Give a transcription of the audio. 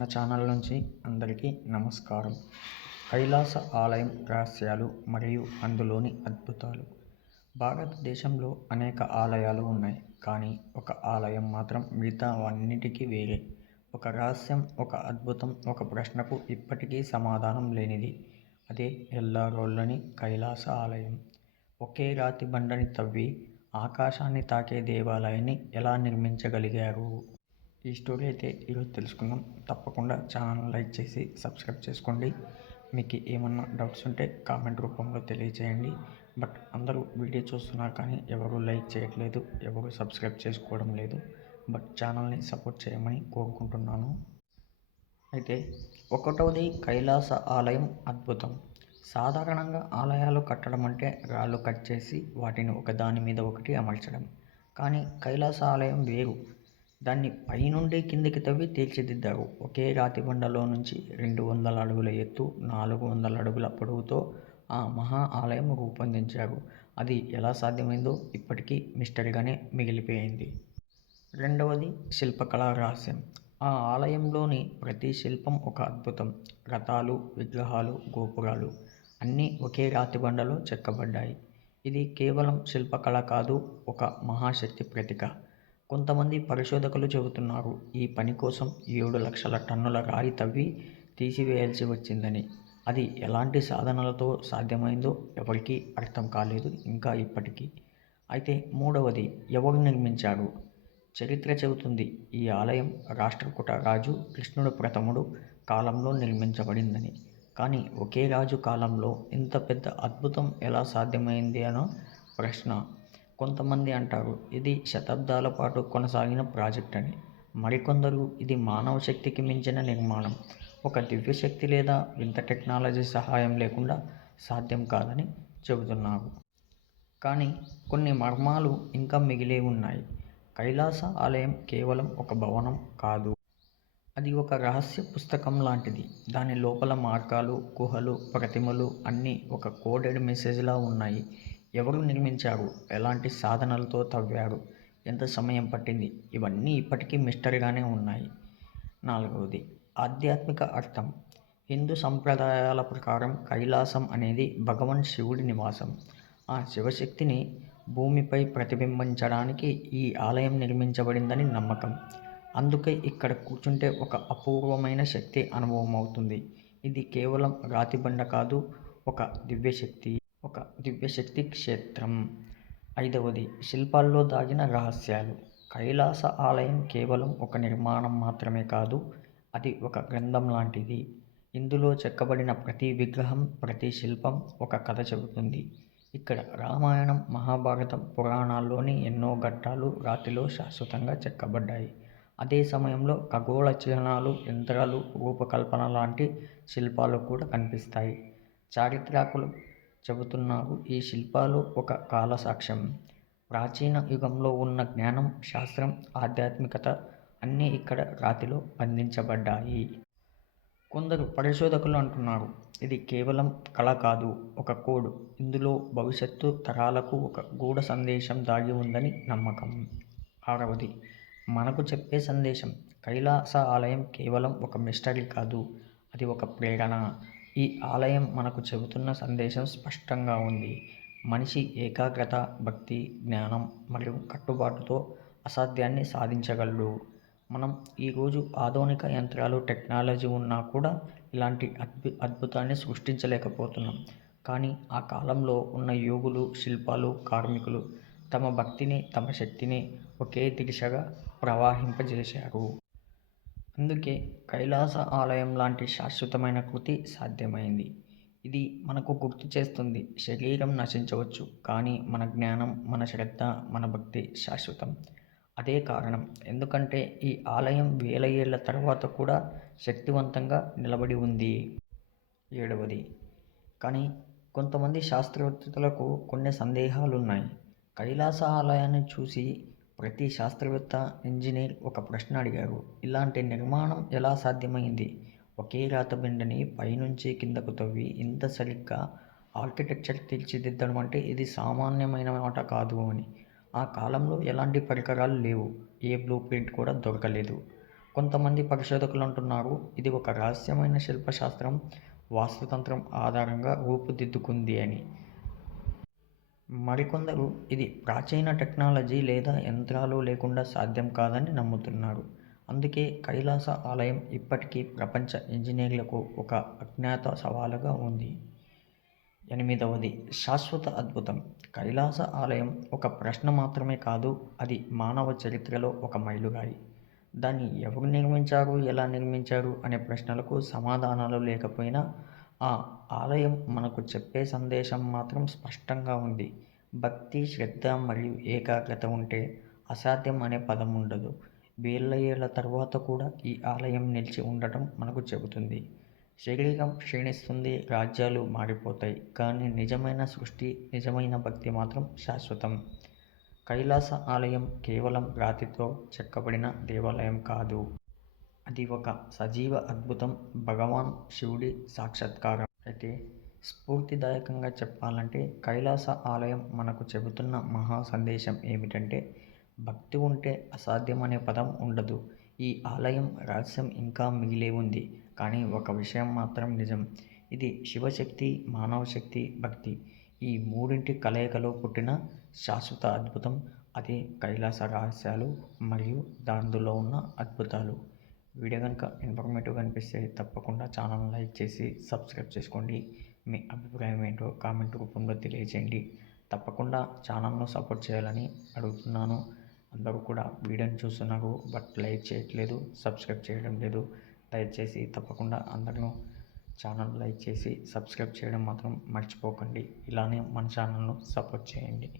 నా ఛానల్ నుంచి అందరికీ నమస్కారం. కైలాస ఆలయం రహస్యాలు మరియు అందులోని అద్భుతాలు. భారతదేశంలో అనేక ఆలయాలు ఉన్నాయి. కానీ ఒక ఆలయం మాత్రం మిగతా అన్నిటికీ వేరే. ఒక రహస్యం ఒక అద్భుతం ఒక ప్రశ్నకు ఇప్పటికీ సమాధానం లేనిది. అదే ఎల్లారోళ్ళని కైలాస ఆలయం. ఒకే రాతి బండని తవ్వి ఆకాశాన్ని తాకే దేవాలయాన్ని ఎలా నిర్మించగలిగారు? ఈ స్టోరీ అయితే ఈరోజు తెలుసుకుందాం. తప్పకుండా ఛానల్ లైక్ చేసి సబ్స్క్రైబ్ చేసుకోండి. మీకు ఏమన్నా డౌట్స్ ఉంటే కామెంట్ రూపంలో తెలియజేయండి. బట్ అందరూ వీడియో చూస్తున్నారు కానీ ఎవరు లైక్ చేయట్లేదు ఎవరు సబ్స్క్రైబ్ చేసుకోవడం లేదు. బట్ ఛానల్ని సపోర్ట్ చేయమని కోరుకుంటున్నాను. అయితే ఒకటవది కైలాస ఆలయం అద్భుతం. సాధారణంగా ఆలయాలు కట్టడం అంటే రాళ్ళు కట్ చేసి వాటిని ఒకదాని మీద ఒకటి అమర్చడం. కానీ కైలాస ఆలయం వేరు. దాన్ని పైనుండి కిందికి తవ్వి తీర్చిదిద్దారు ఒకే రాతి బండలో నుంచి రెండు వందల అడుగుల ఎత్తు నాలుగు వందల అడుగుల పొడవుతో ఆ మహా ఆలయం రూపొందించారు అది ఎలా సాధ్యమైందో ఇప్పటికీ మిస్టరీగానే మిగిలిపోయింది. రెండవది శిల్పకళా రహస్యం. ఆ ఆలయంలోని ప్రతి శిల్పం ఒక అద్భుతం. రథాలు విగ్రహాలు గోపురాలు అన్నీ ఒకే రాతి బండలో చెక్కబడ్డాయి. ఇది కేవలం శిల్పకళ కాదు ఒక మహాశక్తి ప్రతిక. కొంతమంది పరిశోధకులు చెబుతున్నారు ఈ పని కోసం ఏడు లక్షల టన్నుల రాయి తవ్వి తీసివేయాల్సి వచ్చిందని. అది ఎలాంటి సాధనలతో సాధ్యమైందో ఎవరికీ అర్థం కాలేదు ఇంకా ఇప్పటికీ. అయితే మూడవది ఎవరు నిర్మించారు? చరిత్ర చెబుతుంది ఈ ఆలయం రాష్ట్రకూట రాజు కృష్ణుడు ప్రథముడు కాలంలో నిర్మించబడిందని. కానీ ఒకే రాజు కాలంలో ఇంత పెద్ద అద్భుతం ఎలా సాధ్యమైంది అనో ప్రశ్న. కొంతమంది అంటారు ఇది శతాబ్దాల పాటు కొనసాగిన ప్రాజెక్ట్ అని. మరికొందరు ఇది మానవ శక్తికి మించిన నిర్మాణం. ఒక దివ్యశక్తి లేదా వింత టెక్నాలజీ సహాయం లేకుండా సాధ్యం కాదని చెబుతున్నారు. కానీ కొన్ని మర్మాలు ఇంకా మిగిలే ఉన్నాయి. కైలాస ఆలయం కేవలం ఒక భవనం కాదు. అది ఒక రహస్య పుస్తకం లాంటిది. దాని లోపల మార్గాలు గుహలు ప్రతిమలు అన్నీ ఒక కోడెడ్ మెసేజ్లా ఉన్నాయి. ఎవరు నిర్మించారు ఎలాంటి సాధనలతో తవ్వారు ఎంత సమయం పట్టింది? ఇవన్నీ ఇప్పటికీ మిస్టరీగానే ఉన్నాయి. నాలుగవది ఆధ్యాత్మిక అర్థం. హిందూ సంప్రదాయాల ప్రకారం కైలాసం అనేది భగవాన్ శివుడి నివాసం. ఆ శివశక్తిని భూమిపై ప్రతిబింబించడానికి ఈ ఆలయం నిర్మించబడిందని నమ్మకం. అందుకే ఇక్కడ కూర్చుంటే ఒక అపూర్వమైన శక్తి అనుభవం అవుతుంది ఇది కేవలం రాతిబండ కాదు ఒక దివ్యశక్తి. ఒక దివ్యశక్తి క్షేత్రం. ఐదవది శిల్పాల్లో దాగిన రహస్యాలు. కైలాస ఆలయం కేవలం ఒక నిర్మాణం మాత్రమే కాదు అది ఒక గ్రంథం లాంటిది. ఇందులో చెక్కబడిన ప్రతి విగ్రహం ప్రతి శిల్పం ఒక కథ చెబుతుంది. ఇక్కడ రామాయణం మహాభారతం పురాణాల్లోని ఎన్నో ఘట్టాలు రాతిలో శాశ్వతంగా చెక్కబడ్డాయి. అదే సమయంలో ఖగోళ చిహ్నాలు యంత్రాలు రూపకల్పన లాంటి శిల్పాలు కూడా కనిపిస్తాయి. చారిత్రాకులు చెబుతున్నారు ఈ శిల్పాలు ఒక కాల సాక్ష్యం ప్రాచీన యుగంలో ఉన్న జ్ఞానం శాస్త్రం ఆధ్యాత్మికత అన్నీ ఇక్కడ రాతిలో బంధించబడ్డాయి. కొందరు పరిశోధకులు అంటున్నారు ఇది కేవలం కళ కాదు ఒక కోడ్. ఇందులో భవిష్యత్తు తరాలకు ఒక గూఢ సందేశం దాగి ఉందని నమ్మకం. ఆరవది మనకు చెప్పే సందేశం కైలాస ఆలయం కేవలం ఒక మిస్టరీ కాదు అది ఒక ప్రేరణ. ఈ ఆలయం మనకు చెబుతున్న సందేశం స్పష్టంగా ఉంది. మనిషి ఏకాగ్రత భక్తి జ్ఞానం మరియు కట్టుబాటుతో అసాధ్యాన్ని సాధించగలడు. మనం ఈరోజు ఆధునిక యంత్రాలు టెక్నాలజీ ఉన్నా కూడా ఇలాంటి అద్భు అద్భుతాన్ని సృష్టించలేకపోతున్నాం. కానీ ఆ కాలంలో ఉన్న యోగులు శిల్పాలు కార్మికులు తమ భక్తిని తమ శక్తిని ఒకే దిశగా ప్రవాహింపజేశారు. అందుకే కైలాస ఆలయం లాంటి శాశ్వతమైన కృతి సాధ్యమైంది. ఇది మనకు గుర్తు చేస్తుంది. శరీరం నశించవచ్చు కానీ మన జ్ఞానం మన శ్రద్ధ మన భక్తి శాశ్వతం. అదే కారణం. ఎందుకంటే ఈ ఆలయం వేల ఏళ్ళ తర్వాత కూడా శక్తివంతంగా నిలబడి ఉంది. ఏడవది. కానీ కొంతమంది శాస్త్రవేత్తలకు కొన్ని సందేహాలు ఉన్నాయి కైలాస ఆలయాన్ని చూసి ప్రతి శాస్త్రవేత్త ఇంజనీర్ ఒక ప్రశ్న అడిగారు. ఇలాంటి నిర్మాణం ఎలా సాధ్యమైంది? ఒకే రాతబిండని పైనుంచి కిందకు తవ్వి ఇంత సరిగ్గా ఆర్కిటెక్చర్ తీర్చిదిద్దడం అంటే ఇది సామాన్యమైన మాట కాదు అని. ఆ కాలంలో ఎలాంటి పరికరాలు లేవు. ఏ బ్లూ ప్రింట్ కూడా దొరకలేదు. కొంతమంది పరిశోధకులు అంటున్నారు ఇది ఒక రహస్యమైన శిల్పశాస్త్రం వాస్తుతంత్రం ఆధారంగా రూపుదిద్దుకుంది అని. మరికొందరు ఇది ప్రాచీన టెక్నాలజీ లేదా యంత్రాలు లేకుండా సాధ్యం కాదని నమ్ముతున్నారు. అందుకే కైలాస ఆలయం ఇప్పటికీ ప్రపంచ ఇంజనీర్లకు ఒక అజ్ఞాత సవాలుగా ఉంది. ఎనిమిదవది శాశ్వత అద్భుతం. కైలాస ఆలయం ఒక ప్రశ్న మాత్రమే కాదు అది మానవ చరిత్రలో ఒక మైలురాయి. దాన్ని ఎవరు నిర్మించారు ఎలా నిర్మించారు అనే ప్రశ్నలకు సమాధానాలు లేకపోయినా ఆ ఆలయం మనకు చెప్పే సందేశం మాత్రం స్పష్టంగా ఉంది. భక్తి శ్రద్ధ మరియు ఏకాగ్రత ఉంటే అసాధ్యం అనే పదం ఉండదు. వేల ఏళ్ళ తర్వాత కూడా ఈ ఆలయం నిలిచి ఉండటం మనకు చెబుతుంది. శరీరం క్షీణిస్తుంది రాజ్యాలు మారిపోతాయి కానీ నిజమైన సృష్టి నిజమైన భక్తి మాత్రం శాశ్వతం. కైలాస ఆలయం కేవలం రాతితో చెక్కబడిన దేవాలయం కాదు. అది ఒక సజీవ అద్భుతం. భగవాన్ శివుడి సాక్షాత్కారం. అయితే స్ఫూర్తిదాయకంగా చెప్పాలంటే కైలాస ఆలయం మనకు చెబుతున్న మహా సందేశం ఏమిటంటే భక్తి ఉంటే అసాధ్యం అనే పదం ఉండదు. ఈ ఆలయం రహస్యం ఇంకా మిగిలే ఉంది. కానీ ఒక విషయం మాత్రం నిజం. ఇది శివశక్తి మానవ శక్తి భక్తి. ఈ మూడింటి కలయికలో పుట్టిన శాశ్వత అద్భుతం అదే కైలాస రహస్యాలు మరియు దానిలో ఉన్న అద్భుతాలు. వీడియో కనుక ఇన్ఫర్మేటివ్గా అనిపిస్తే తప్పకుండా ఛానల్ లైక్ చేసి సబ్స్క్రైబ్ చేసుకోండి. మీ అభిప్రాయం ఏంటో కామెంట్ రూపంలో తెలియజేయండి తప్పకుండా ఛానల్ను సపోర్ట్ చేయాలని అడుగుతున్నాను. అందరూ కూడా వీడియోని చూస్తున్నారు బట్ లైక్ చేయట్లేదు సబ్స్క్రైబ్ చేయడం లేదు. దయచేసి తప్పకుండా అందరూ ఛానల్ లైక్ చేసి సబ్స్క్రైబ్ చేయడం మాత్రం మర్చిపోకండి. ఇలానే మన ఛానల్ను సపోర్ట్ చేయండి.